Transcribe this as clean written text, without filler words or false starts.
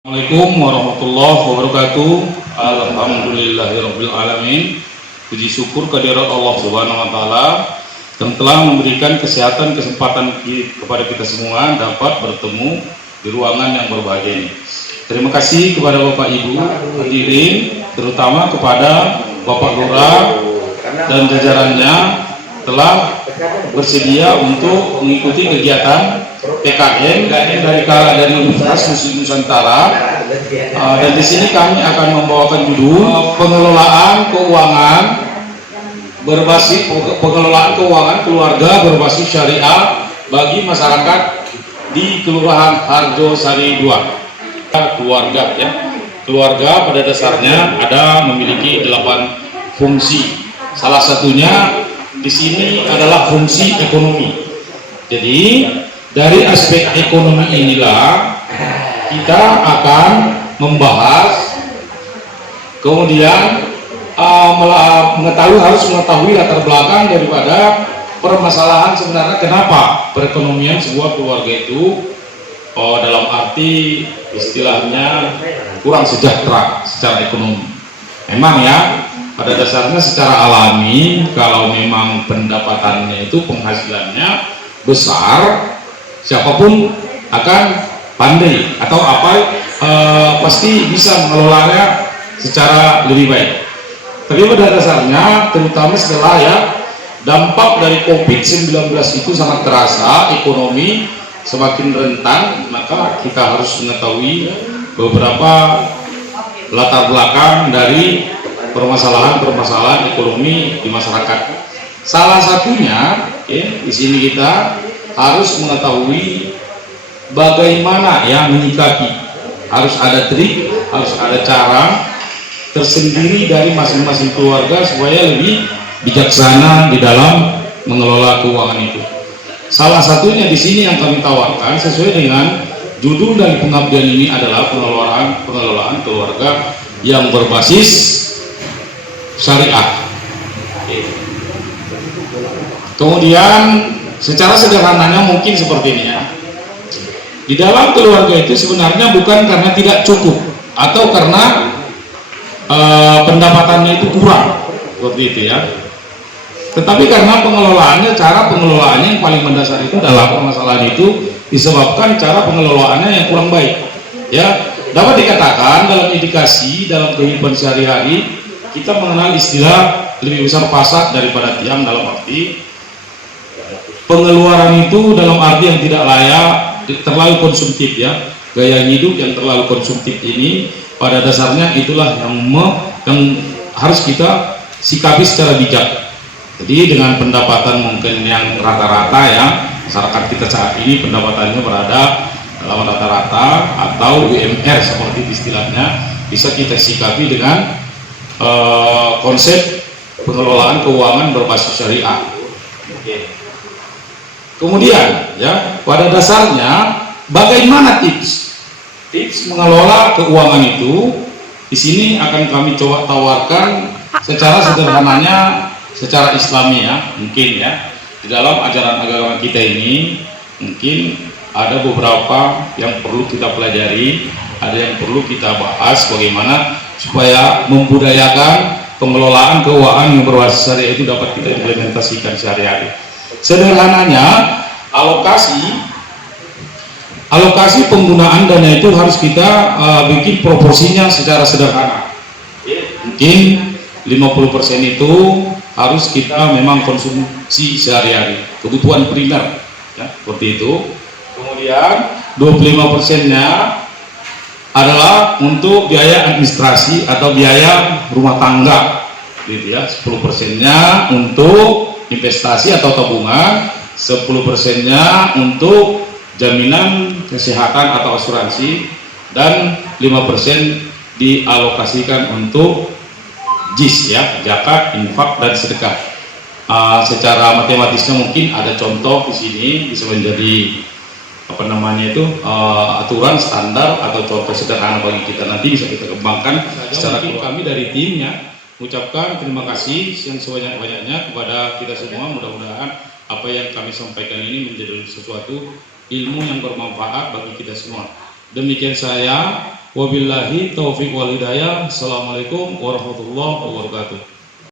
Assalamualaikum warahmatullahi wabarakatuh. Alhamdulillahirabbil alamin. Puji syukur kehadirat Allah Subhanahu wa taala yang telah memberikan kesempatan kepada kita semua dapat bertemu di ruangan yang berbahagia ini. Terima kasih kepada Bapak Ibu hadirin, terutama kepada Bapak Lurah dan jajarannya telah bersedia untuk mengikuti kegiatan PKN dari Universitas Muslim Nusantara. Dan di sini kami akan membawakan judul pengelolaan keuangan keluarga berbasis syariah bagi masyarakat di Kelurahan Harjosari 2. Keluarga ya. Keluarga pada dasarnya memiliki 8 fungsi. Salah satunya di sini adalah fungsi ekonomi. Jadi dari aspek ekonomi inilah kita akan membahas, kemudian harus mengetahui latar belakang daripada permasalahan sebenarnya kenapa perekonomian sebuah keluarga itu dalam arti istilahnya kurang sejahtera secara ekonomi. Memang ya, pada dasarnya secara alami kalau memang pendapatannya itu penghasilannya besar, siapapun akan pandai atau pasti bisa mengelolanya secara lebih baik. Tapi pada dasarnya terutama setelah dampak dari COVID-19 itu sangat terasa, ekonomi semakin rentan, maka kita harus mengetahui beberapa latar belakang dari permasalahan ekonomi di masyarakat. Salah satunya di sini kita harus mengetahui bagaimana menyikapi, harus ada trik, harus ada cara tersendiri dari masing-masing keluarga supaya lebih bijaksana di dalam mengelola keuangan itu. Salah satunya di sini yang kami tawarkan sesuai dengan judul dari pengabdian ini adalah pengelolaan keluarga yang berbasis syariah. Kemudian secara sederhananya mungkin seperti ini ya. Di dalam keluarga itu sebenarnya bukan karena tidak cukup atau karena pendapatannya itu kurang, seperti itu ya. Tetapi karena cara pengelolaannya yang paling mendasar itu dalam permasalahan itu disebabkan cara pengelolaannya yang kurang baik. Ya, dapat dikatakan dalam edukasi, dalam kehidupan sehari-hari kita mengenal istilah lebih besar pasak daripada tiang, dalam arti pengeluaran itu dalam arti yang tidak layak, terlalu konsumtif ya. Gaya hidup yang terlalu konsumtif ini pada dasarnya itulah yang harus kita sikapi secara bijak. Jadi dengan pendapatan mungkin yang rata-rata ya, masyarakat kita saat ini pendapatannya berada dalam rata-rata atau UMR seperti istilahnya, bisa kita sikapi dengan konsep pengelolaan keuangan berbasis syariah. Kemudian ya, pada dasarnya bagaimana tips mengelola keuangan itu? Di sini akan kami coba tawarkan secara sederhananya, secara Islami ya, mungkin ya. Di dalam ajaran agama kita ini mungkin ada beberapa yang perlu kita pelajari, ada yang perlu kita bahas bagaimana supaya membudayakan pengelolaan keuangan yang berbasis syariah itu dapat kita implementasikan sehari-hari. Sederhananya, alokasi penggunaan dana itu harus kita bikin proporsinya secara sederhana. Mungkin 50% itu harus kita memang konsumsi sehari-hari, kebutuhan primer ya, seperti itu. Kemudian 25%-nya adalah untuk biaya administrasi atau biaya rumah tangga gitu ya. 10%-nya untuk investasi atau tabungan, 10%-nya untuk jaminan kesehatan atau asuransi, dan 5% dialokasikan untuk JIS ya, zakat, infak, dan sedekah. Secara matematisnya mungkin ada contoh di sini, bisa menjadi aturan standar atau contoh sederhana bagi kita, nanti bisa kita kembangkan secara kami dari timnya mengucapkan terima kasih yang sebanyak-banyaknya kepada kita semua. Mudah-mudahan apa yang kami sampaikan ini menjadi sesuatu ilmu yang bermanfaat bagi kita semua. Demikian saya Wabillahi taufiq wal hidayah. Assalamualaikum warahmatullahi wabarakatuh.